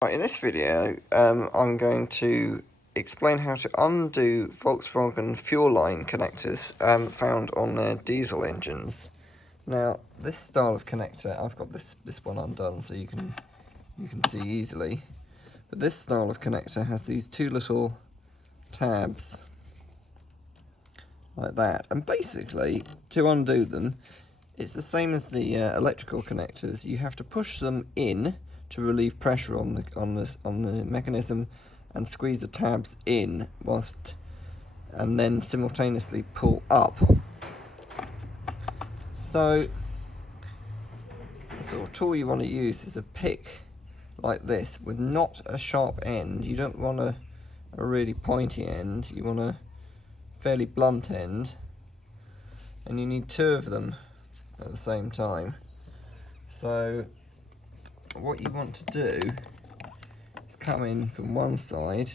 Right, in this video, I'm going to explain how to undo Volkswagen fuel line connectors found on their diesel engines. Now, this style of connector, I've got this one undone so you can see easily. But this style of connector has these two little tabs like that, and basically to undo them, it's the same as the electrical connectors. You have to push them in to relieve pressure on the mechanism and squeeze the tabs in and then simultaneously pull up. So the sort of tool you want to use is a pick like this with not a sharp end. You don't want a really pointy end, you want a fairly blunt end, and you need two of them at the same time. So what you want to do is come in from one side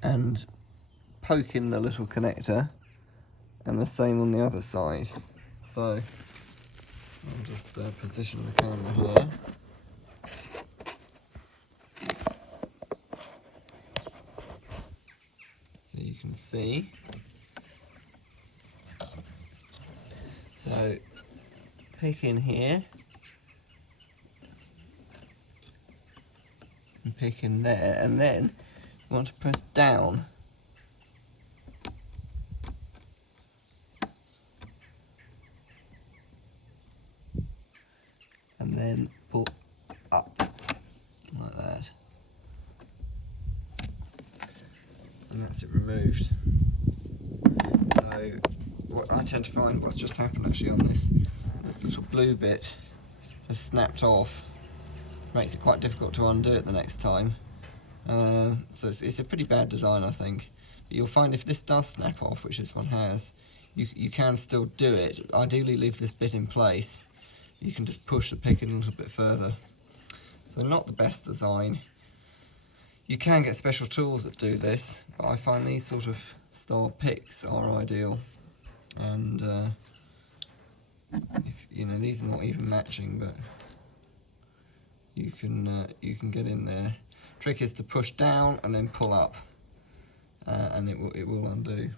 and poke in the little connector, and the same on the other side. So I'll just position the camera here. So you can see. So pick in here and pick in there, and then you want to press down. And then pull up like that. And that's it removed. So what I tend to find, what's just happened actually on this little blue bit has snapped off. Makes it quite difficult to undo it the next time. So it's a pretty bad design, I think. But you'll find if this does snap off, which this one has, you can still do it. Ideally leave this bit in place. You can just push the pick in a little bit further. So not the best design. You can get special tools that do this, but I find these sort of style picks are ideal. And if you know, these are not even matching, but you can get in there. Trick is to push down and then pull up, and it will undo.